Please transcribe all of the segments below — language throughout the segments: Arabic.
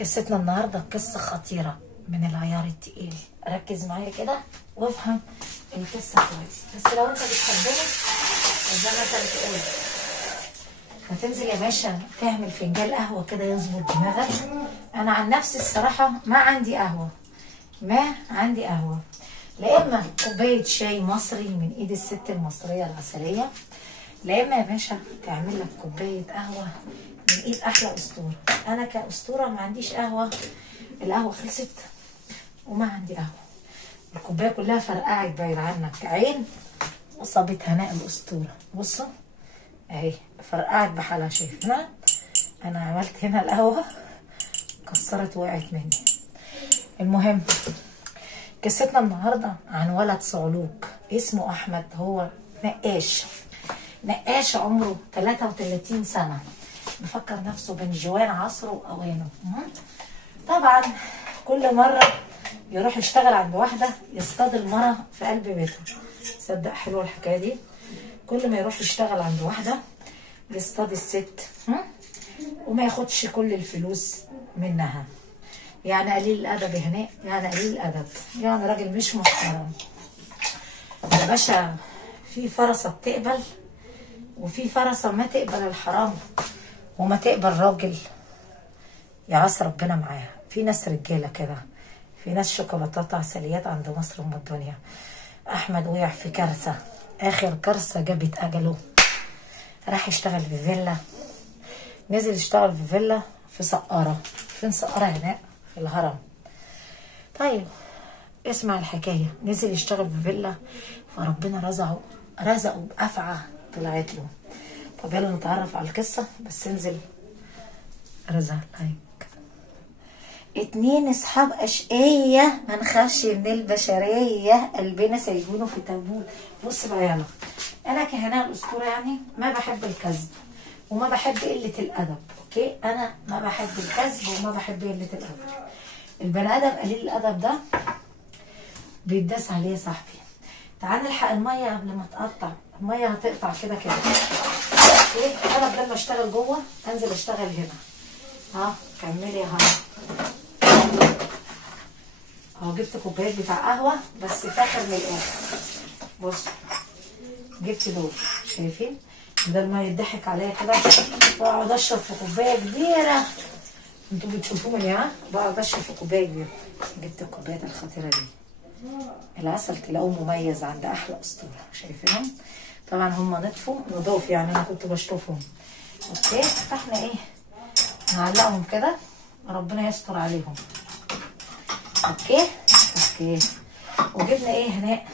قصتنا النهارده قصه خطيره من العيار التقيل. ركز معايا كده وافهم القصه كويس، بس لو انت بتحبني زي ما انت بتقول هتنزل يا باشا تعمل فنجان قهوه كده يظبط دماغك. انا عن نفسي الصراحه ما عندي قهوه، لا اما كوبايه شاي مصري من ايد الست المصريه العسليه، لا اما يا باشا تعمل لك كوبايه قهوه من ايد احلى اسطوره. انا كاسطوره ما عنديش قهوه، القهوه خلصت وما عندي قهوه، الكوبايه كلها فرقعت باين عنك عين وصابت هناء الاسطوره. بصوا اهي فرقعت بحالها، شايفينها؟ انا عملت هنا القهوه كسرت وقعت مني. المهم قصتنا النهارده عن ولد صعلوك اسمه احمد. هو نقاش عمره 33 سنه، مفكر نفسه بين جوان عصره واوانه. طبعا كل مره يروح يشتغل عند واحده يصطاد المرة في قلب بيته. صدق حلوه الحكايه دي؟ كل ما يروح يشتغل عند واحده يصطاد الست وما ياخدش كل الفلوس منها. يعني قليل الادب يا هناء، يعني قليل الادب، يعني راجل مش محترم يا باشا. في فرصه بتقبل وفي فرصه ما تقبل الحرام وما تقبل راجل يعصي ربنا معاها. في ناس رجاله كده، في ناس شوكولاتات عسليات عند مصر ام الدنيا. احمد وقع في كارثه، اخر كارثه جابت اجله. راح يشتغل في فيلا، نزل يشتغل في فيلا في سقاره. فين سقاره هناك؟ في الهرم. طيب اسمع الحكايه، نزل يشتغل في فيلا فربنا رزقه بافعى طلعت له. طب يلا نتعرف على القصه، بس انزل رزق لايك. 2 اصحاب اشقيه ما نخافش من البشريه، قلبنا سايبينه في تابوت. بص بقى يلا، انا كهناء الاسطوره يعني ما بحب الكذب وما بحب قله الادب، اوكي؟ انا ما بحب الكذب وما بحب قله الادب. البني ادم قليل الادب ده بيتداس عليه يا صاحبي. تعال نلحق الميه قبل ما تقطع، الميه هتقطع كده كده. اوكي، انا بدل ما اشتغل جوه انزل اشتغل هنا. كملي اهو. جبت كوبايات بتاع قهوه بس فاخر من الاخر. بص جبت دول، شايفين؟ بدل ما يضحك عليا كده بقعد اشرب في كوبايه كبيره. انتوا بتشوفوني بقعد اشرب في كوبايه كبيره. جبت الكوبايات الخطيره دي. العسل تلاقوه مميز عند احلى اسطوره، شايفينهم؟ طبعا هم نضاف يعني، انا كنت بشطفهم. اوكي، فاحنا نعلقهم كده ربنا يستر عليهم. اوكي. وجبنا هناء،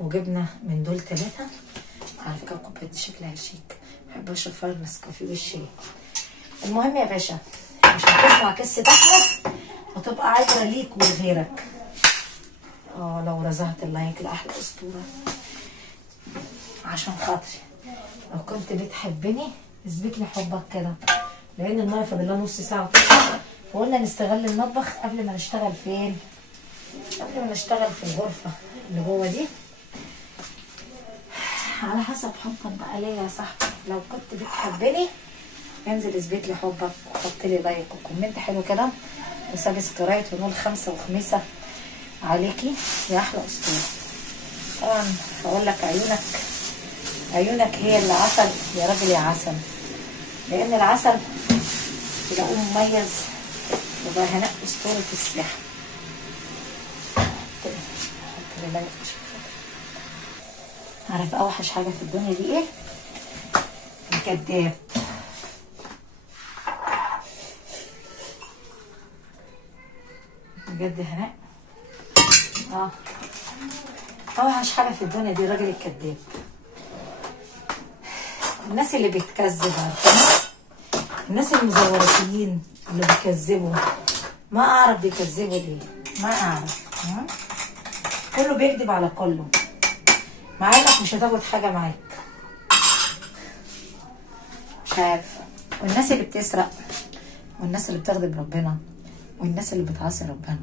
وجبنا من دول 3. على فكره الكوبايه دي شكلها شيك، بحب اشرب فيها النسكافيه والشاي. المهم يا باشا، عشان تسمع قصه احمد وتبقى عبره ليك ولغيرك. لو رزعت اللايك لاحلى اسطوره عشان خاطري، لو كنت بتحبني اثبت لي حبك كده، لان الميه فاضل لها نص ساعه وتطلع، فقلنا نستغل المطبخ قبل ما نشتغل فين؟ قبل ما نشتغل في الغرفه اللي جوه دي. على حسب حبك بقى ليا يا صاحبي. لو كنت بتحبني انزل اثبت لي حبك وحط لي لايك وكومنت حلو كده وسبسكرايب ونقول 5 وخميسه عليكي يا احلى اسطوره. طبعا هقول لك عيونك هي اللي عسل يا راجل يا عسل، لان العسل تلاقوه مميز وبقى هناء اسطوره السياحه. حط لي لايك عشان عارف اوحش حاجه في الدنيا دي ايه؟ الكداب. بجد هناء اوحش حاجه في الدنيا دي الراجل الكداب. الناس اللي بتكذب، الناس المزوراتيين اللي بيكذبوا، ما اعرف بيكذبوا ليه، ما اعرف. كله بيكذب على كله، مع انك مش هتاخد حاجه معاك، مش عارفه. والناس اللي بتسرق، والناس اللي بتغضب ربنا، والناس اللي بتعصي ربنا.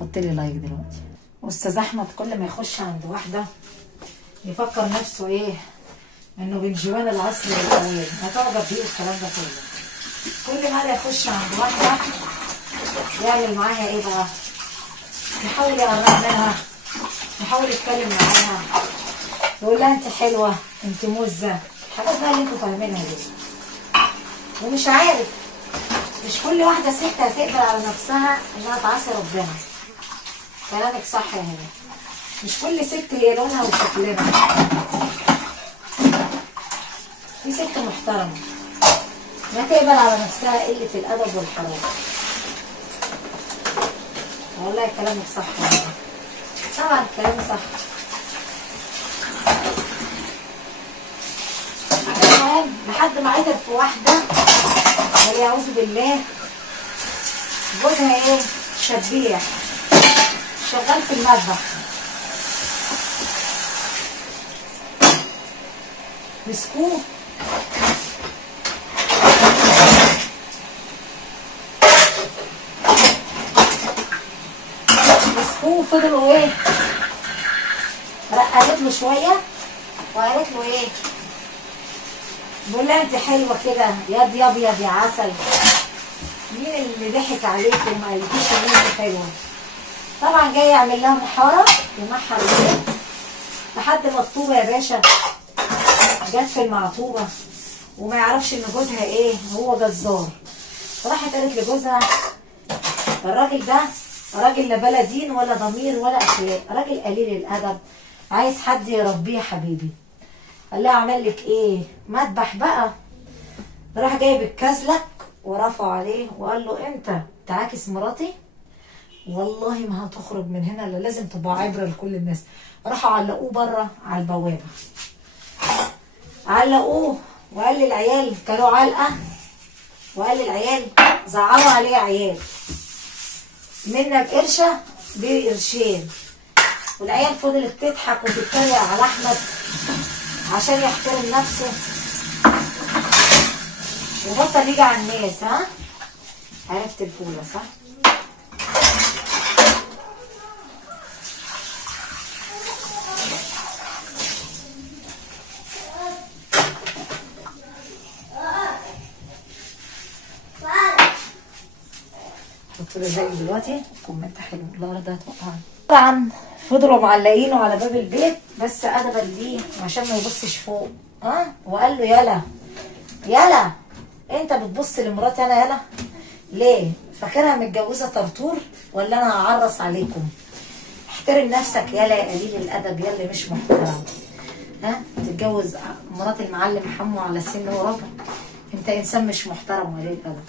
حط لي لايك دلوقتي. واستاذ احمد كل ما يخش عند واحده يفكر نفسه انه بين جوان العصر والاوان. هتعجب بيه الكلام ده كله. كل مرة يخش عند واحدة يعمل معاها ايه بقى؟ يحاول يقرب منها، يحاول يتكلم معاها، يقول لها انت حلوة، انت مزة، الحاجات بقى اللي انتوا فاهمينها دي. ومش عارف، مش كل واحدة ست هتقدر على نفسها انها تعصي ربنا. كلامك صح يا هنا، مش كل ست هي لونها وشكلها. في ست محترمة ما تقبل على نفسها قلة الأدب والحرام. والله كلامك صح يا هنا، طبعا كلامي صح. المهم لحد ما عثر في واحدة والعياذ بالله جوزها ايه؟ شبيح شغال في المطبخ، مسكوه فضلوا ايه؟ رقدت له شويه وقالت له ايه؟ بقول لها انت حلوه كده يا ابيض يا عسل، مين اللي ضحك عليك وما قالكيش ان انت حلوه؟ طبعا جاي يعمل لها محاره ومحر ليه لحد ما الطوبه يا باشا جت في المعطوبه، وما يعرفش ان جوزها ايه؟ هو جزار. فراحت قالت لجوزها الراجل ده راجل لا بلا دين ولا ضمير ولا اخلاق، راجل قليل الادب، عايز حد يربيه يا حبيبي. قال لها اعمل لك ايه؟ مذبح بقى. راح جايب الكازلك ورفعه عليه وقال له انت تعاكس مراتي؟ والله ما هتخرج من هنا الا لازم تبقى عبره لكل الناس. راحوا علقوه بره على البوابه، علقوه وقال للعيال كانوا علقه، وقال للعيال زعلوا عليه عيال، منا بقرشه بقرشين. والعيال فضلت تضحك وتتريق على احمد عشان يحترم نفسه وبطل يجي على الناس. ها عرفت الفوله صح؟ قلت له زي دلوقتي كومنت حلو، الله ده هتوقعني. طبعا فضلوا معلقينه على باب البيت بس ادبا ليه عشان ما يبصش فوق. وقال له يلا انت بتبص لمراتي انا يلا ليه؟ فاكرها متجوزه طرطور ولا انا هعرس عليكم؟ احترم نفسك يلا يا قليل الادب يا اللي مش محترم. تتجوز مرات المعلم حمو على سن وربع؟ انت انسان مش محترم وقليل الادب.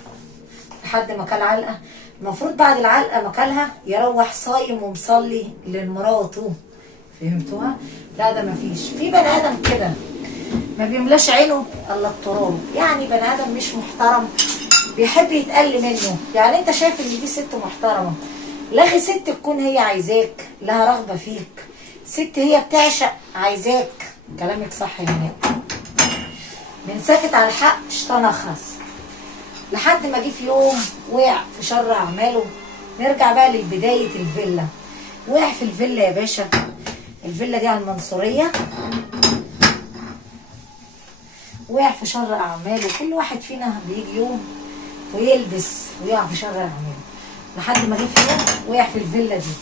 لحد ما كل علقه، المفروض بعد العلقه ما كلها يروح صايم ومصلي لمراته. فهمتوها؟ لا ده مفيش. في بني ادم كده ما بيملاش عينه الا التراب، يعني بني ادم مش محترم بيحب يتقل منه. يعني انت شايف ان دي ست محترمه، لاغي ست تكون هي عايزاك، لها رغبه فيك، ست هي بتعشق عايزاك. كلامك صح يا هناء. من ساكت على الحق شيطان اخرس. لحد ما جه في يوم وقع في شر اعماله. نرجع بقى لبدايه الفيلا. وقع في الفيلا يا باشا، الفيلا دي على المنصوريه. وقع في شر اعماله. كل واحد فينا بيجي يوم ويلبس ويقع في شر اعماله. لحد ما جه في يوم وقع في الفيلا دي.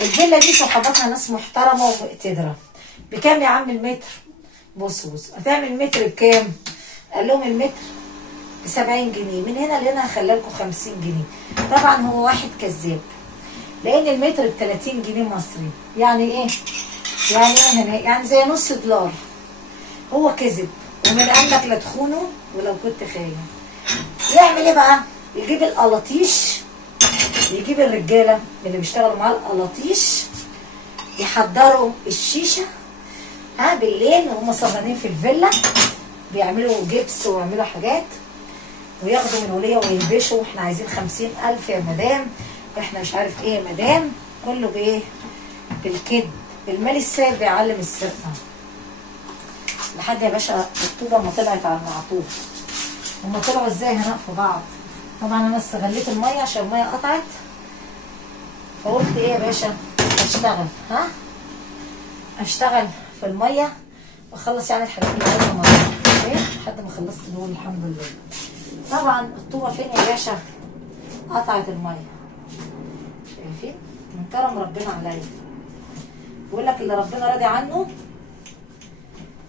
الفيلا دي صحباتها ناس محترمه ومقتدره. بكام يا عم المتر؟ بص هتعمل متر بكام؟ قال لهم المتر ب70 جنيه، من هنا لهنا هخليلكوا 50 جنيه. طبعا هو واحد كذاب، لان المتر ب30 جنيه مصري. يعني ايه؟ يعني ايه هنا؟ يعني زي نص دولار. هو كذب، ومن عندك لا تخونه ولو كنت خاين. يعمل ايه بقى؟ يجيب القلاطيش، يجيب الرجاله اللي بيشتغلوا معاه القلاطيش يحضروا الشيشه بالليل وهم سهرانين في الفيلا، بيعملوا جبس ويعملوا حاجات، وياخدوا من الوليه ويهبشوا احنا عايزين 50,000 يا مدام، احنا مش عارف ايه يا مدام. كله بايه؟ بالكذب. المال السائل بيعلم السرقه. لحد يا باشا الطوبه ما طلعت على المعطوب. هما طلعوا ازاي هنا في بعض؟ طبعا انا استغليت الميه عشان الميه قطعت، فقلت ايه يا باشا؟ اشتغل في الميه واخلص يعني الحاجات اللي عايزها ميه. لحد ما خلصت دول الحمد لله. طبعا الطوبه فين يا باشا؟ قطعت الميه. شايفين؟ من كرم ربنا عليا. بيقول لك اللي ربنا راضي عنه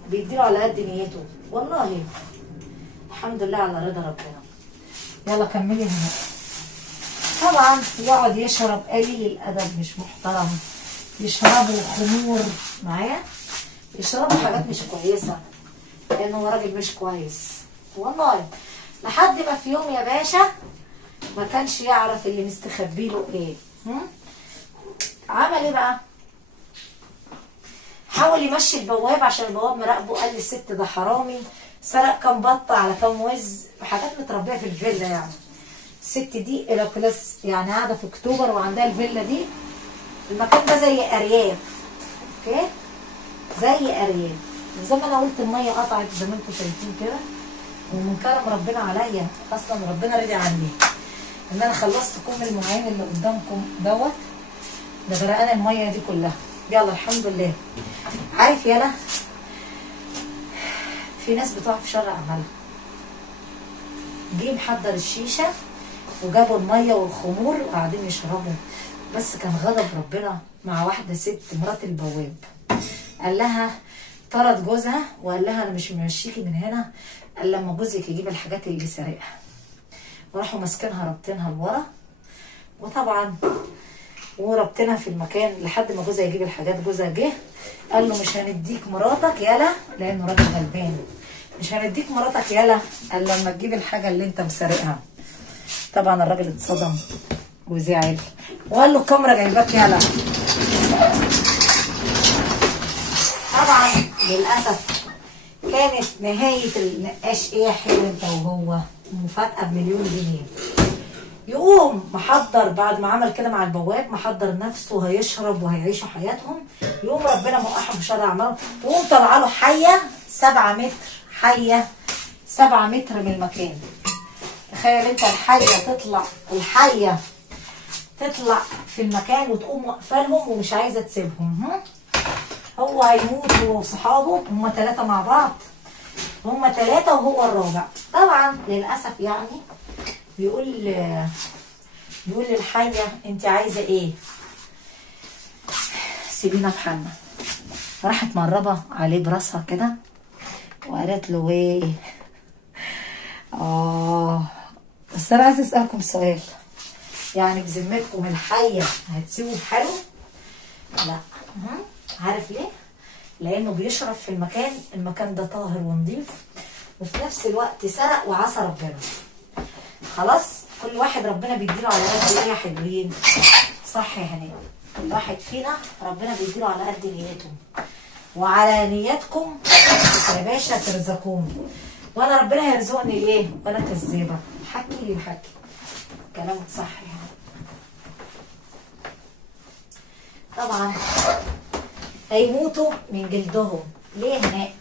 بيديله على قد نيته، والله الحمد لله على رضا ربنا. يلا كملي هنا. طبعا يقعد يشرب قليل الادب مش محترم، يشربوا خمور معايا، يشربوا حاجات مش كويسه لانه هو راجل مش كويس والله. لحد ما في يوم يا باشا ما كانش يعرف اللي مستخبي له ايه. عمل ايه بقى؟ حاول يمشي البواب عشان البواب مراقبه. قال لي الست ده حرامي، سرق كام بطه على كام وز، حاجات متربيه في الفيلا يعني. الست دي الى كلاس يعني قاعده في اكتوبر وعندها الفيلا دي. المكان ده زي ارياف، اوكي؟ زي ارياف. وزي ما انا قلت الميه قطعت زي ما انتم شايفين كده، ومن كرم ربنا عليا اصلا ربنا رضي عني ان انا خلصت كم المواعين اللي قدامكم دوت. ده غرقان الميه دي كلها. يلا الحمد لله. عارف يلا في ناس بتقع في شر اعمالها. جه محضر الشيشه وجابوا الميه والخمور وقاعدين يشربوا، بس كان غضب ربنا مع واحده ست مرات البواب. قال لها طرد جوزها وقال لها انا مش ممشيكي من هنا الا لما جوزك يجيب الحاجات اللي سارقها. وراحوا ماسكينها رابطينها لورا، وطبعا وربطينها في المكان لحد ما جوزها يجيب الحاجات. جوزها جه قال له مش هنديك مراتك يالا، لانه راجل غلبان، مش هنديك مراتك يالا الا لما تجيب الحاجه اللي انت مسارقها. طبعا الراجل اتصدم وزعل وقال له الكاميرا جايباك يالا. طبعا للاسف كانت نهايه النقاش ايه يا حلو انت وهو؟ مفاجاه ب1,000,000 جنيه. يقوم محضر بعد ما عمل كده مع البواب، محضر نفسه هيشرب وهيعيشوا حياتهم. يقوم ربنا موقعهم بشر اعمالهم. تقوم طالعه له حيه 7 متر، حيه 7 متر من المكان. تخيل انت الحيه تطلع في المكان وتقوم واقفه لهم ومش عايزه تسيبهم. هو هيموت هو وصحابه، هم 3 مع بعض، هم 3 وهو الرابع. طبعا للاسف يعني بيقول للحيه انت عايزه ايه؟ سيبينا في حالنا. راحت مربه عليه براسها كده وقالت له ايه؟ بس انا عايزه اسالكم سؤال، يعني بذمتكم الحيه هتسيبه في حاله؟ لا. عارف ليه؟ لانه بيشرب في المكان ده طاهر ونظيف، وفي نفس الوقت سرق وعصى ربنا. خلاص كل واحد ربنا بيديله على قد ايه يا حلوين؟ صح يا هنيه؟ كل واحد فينا ربنا بيديله على قد نيته، وعلى نياتكم يا باشا ترزقون، وانا ربنا هيرزقني ايه؟ وانا كذابه. حكي لي حكي كلامك صح يعني. طبعا هيموتوا من جلدهم. ليه هناء؟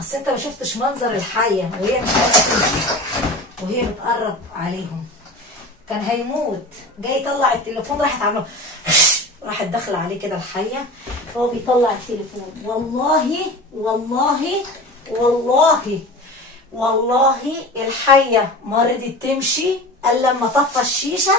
اصل انت ما شفتش منظر الحيه وهي مش عايزه تمشي وهي بتقرب عليهم. كان هيموت. جاي يطلع التليفون راحت عامله راحت داخله عليه كده الحيه، فهو بيطلع التليفون. والله والله والله والله الحيه ما رضت تمشي الا لما طفى الشيشه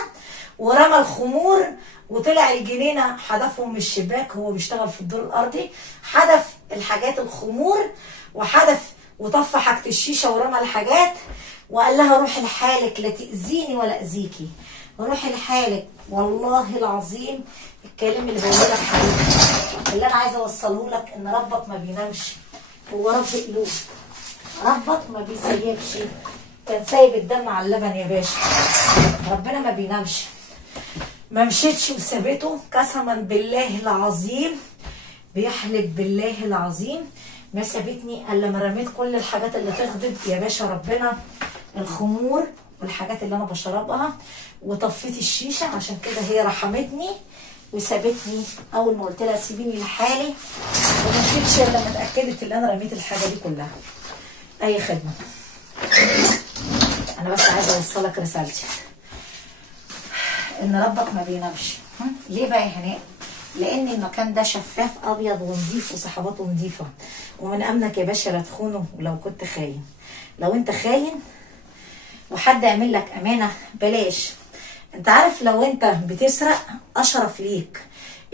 ورمى الخمور وطلع الجنينه، حدفهم من الشباك. هو بيشتغل في الدور الارضي، حدف الحاجات الخمور وحدف وطفى حاجه الشيشه ورمى الحاجات، وقال لها روحي لحالك لا تاذيني ولا اذيكي، روحي لحالك. والله العظيم الكلام اللي بقوله لك حبيبي، اللي انا عايزه اوصله لك ان ربك ما بينامش، هو رب قلوب، ربك ما بيسيبش. كان سايب الدم على اللبن يا باشا. ربنا ما بينامش. ما مشيتش وسابته قسما بالله العظيم، بيحلف بالله العظيم ما سابتني الا لما رميت كل الحاجات اللي تغضب يا باشا ربنا، الخمور والحاجات اللي انا بشربها، وطفيت الشيشه. عشان كده هي رحمتني وسابتني اول ما قلت لها سيبيني لحالي، وما مشيتش الا لما اتاكدت ان انا رميت الحاجه دي كلها. اي خدمه. انا بس عايزه اوصلك رسالتي ان ربك ما بينامش. ليه بقى يا هناء؟ لان المكان ده شفاف ابيض ونضيف وصحباته نضيفه، ومن امنك يا باشا لا تخونه. ولو كنت خاين، لو انت خاين وحد يعمل لك امانه بلاش. انت عارف لو انت بتسرق اشرف ليك،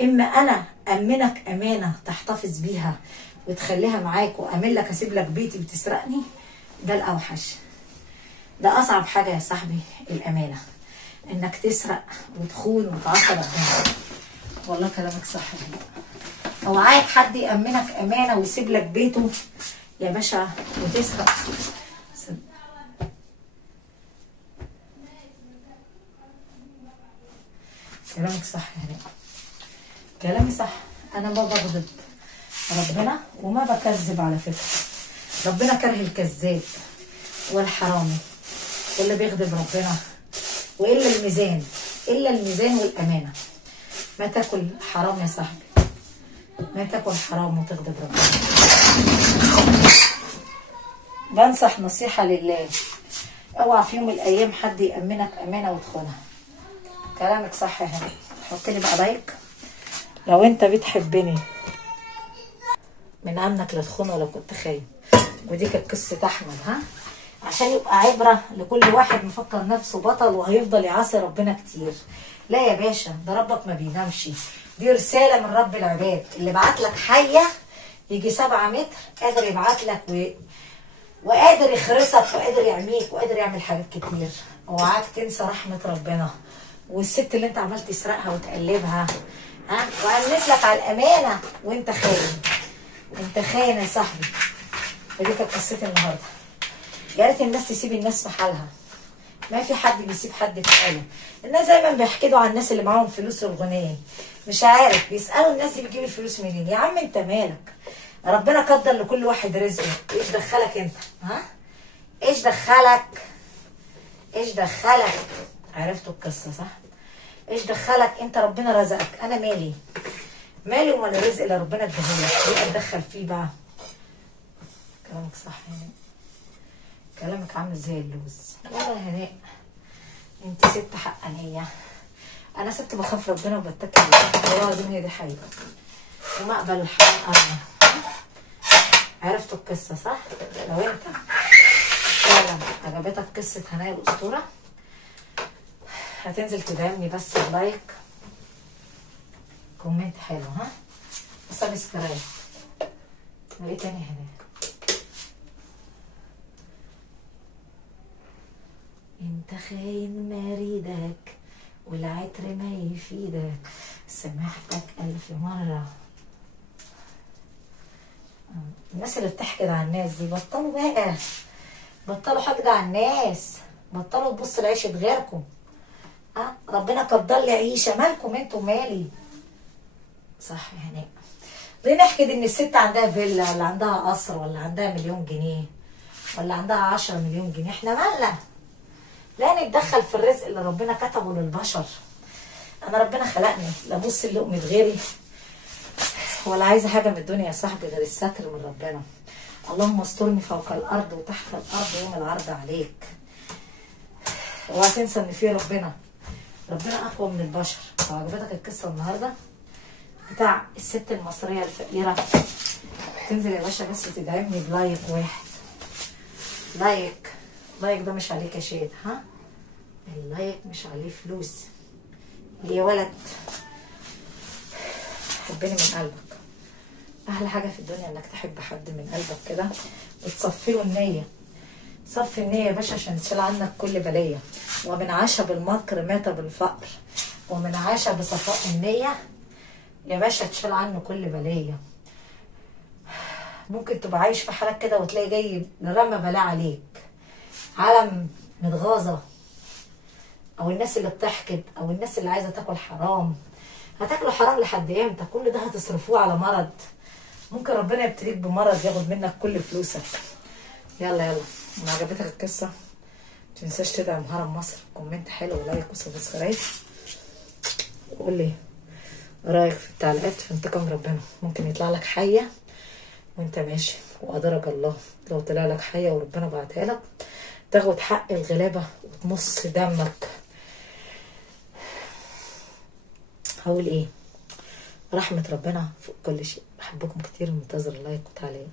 اما انا امنك امانه تحتفظ بيها وتخليها معاك، وامن لك اسيب لك بيتي وتسرقني، ده الاوحش. ده اصعب حاجه يا صاحبي، الامانه، انك تسرق وتخون وتعصب ربنا. والله كلامك صح. هو عايز حد يامنك امانه ويسيب لك بيته يا باشا وتسرق؟ كلامك صح يا هناء، كلامي صح. انا ما بغضب ربنا وما بكذب على فكره. ربنا كره الكذاب والحرامي واللي بيغضب ربنا، والا الميزان، الا الميزان والامانه. ما تاكل حرام يا صاحبي، ما تاكل حرام وتغضب ربنا. بنصح نصيحه لله، اوعى في يوم من الايام حد يامنك امانه وتخونها. كلامك صح يا هاني. حط لي بقى لايك لو انت بتحبني، من امنك لا تخون ولا كنت خاين. ودي كانت قصه احمد، ها، عشان يبقى عبره لكل واحد مفكر نفسه بطل وهيفضل يعاصي ربنا كتير. لا يا باشا، ده ربك ما بينامش. دي رساله من رب العباد اللي بعت لك حيه يجي 7 متر، قادر يبعت لك وقادر يخرسك وقادر يعميك وقادر يعمل حاجات كتير. اوعاك تنسى رحمه ربنا. والست اللي انت عمال تسرقها وتقلبها، ها، وقالت لك على الامانه وانت خاين. انت خاين يا صاحبي. ودي كانت قصتي النهارده. يا ريت الناس تسيب الناس في حالها. ما في حد بيسيب حد في حاله. الناس دايما بيحكدوا على الناس اللي معاهم فلوس والغنيين. مش عارف، بيسالوا الناس دي بتجيب الفلوس منين. يا عم انت مالك؟ ربنا قدر لكل واحد رزقه. ايش دخلك انت؟ ها؟ ايش دخلك؟ ايش دخلك؟ عرفتوا القصه صح؟ ايش دخلك انت؟ ربنا رزقك، انا مالي؟ مالي ومال الرزق اللي ربنا اداهولك، ليه اتدخل فيه بقى؟ كلامك صح يعني. كلامك عامل زي اللوز. والله يا هناء انت ست حقانيه. انا ست بخاف ربنا وبتكل عليه، والله العظيم هي دي حقيقه. وما اقبل الحق ارضى. عرفتوا القصه صح؟ لو انت فعلا عجبتك قصه هناء الاسطوره، هتنزل تدعمني بس بلايك، كومنت حلو، ها، وسبسكرايب. وايه تاني هنا؟ انت خاين مريدك والعطر ما يفيدك، سامحتك 1000 مرة. الناس اللي بتحقد على الناس دي بطلوا بقى، بطلوا حقد على الناس، بطلوا تبصوا لعيشة غيركم. ها، ربنا قدر لي عيشة، مالكم انتوا مالي؟ صح يا هناء. ليه نحكد ان الست عندها فيلا ولا عندها قصر ولا عندها 1,000,000 جنيه ولا عندها 10 مليون جنيه؟ احنا مالنا؟ لا نتدخل في الرزق اللي ربنا كتبه للبشر. انا ربنا خلقني لا ابص لقمة غيري ولا عايزه حاجه من الدنيا يا صاحبي غير الستر من ربنا. اللهم استرني فوق الارض وتحت الارض يوم العرض عليك. اوعى تنسى ان في ربنا اقوى من البشر. لو عجبتك القصه النهارده بتاع الست المصريه الفقيره، تنزل يا باشا بس تدعمني بلايك واحد. لايك ده مش عليه كاشات، ها، اللايك مش عليه فلوس. يا ولد حبني من قلبك. احلى حاجه في الدنيا انك تحب حد من قلبك كده وتصفي له النيه. صفي النيه يا باشا عشان تشيل عنك كل بليه. ومن عاش بالمكر مات بالفقر، ومن عاش بصفاء النيه يا باشا تشيل عنه كل بليه. ممكن تبقى عايش في حالك كده وتلاقي جاي رمى بلاء عليك، عالم متغاظه، او الناس اللي بتحقد، او الناس اللي عايزه تاكل حرام. هتاكلوا حرام لحد امتى؟ كل ده هتصرفوه على مرض. ممكن ربنا يبتليك بمرض ياخد منك كل فلوسك. يلا لو عجبتك القصه متنساش تدعم هرم مصر، كومنت حلو ولايك وسبسكرايب، وقول لي رايك في التعليقات. في انتقام ربنا ممكن يطلع لك حيه وانت ماشي، وقدرك الله لو طلع لك حيه وربنا بعتها لك تاخد حق الغلابه وتمص دمك. هقول ايه؟ رحمه ربنا فوق كل شيء. بحبكم كتير، منتظر اللايك وتعليق.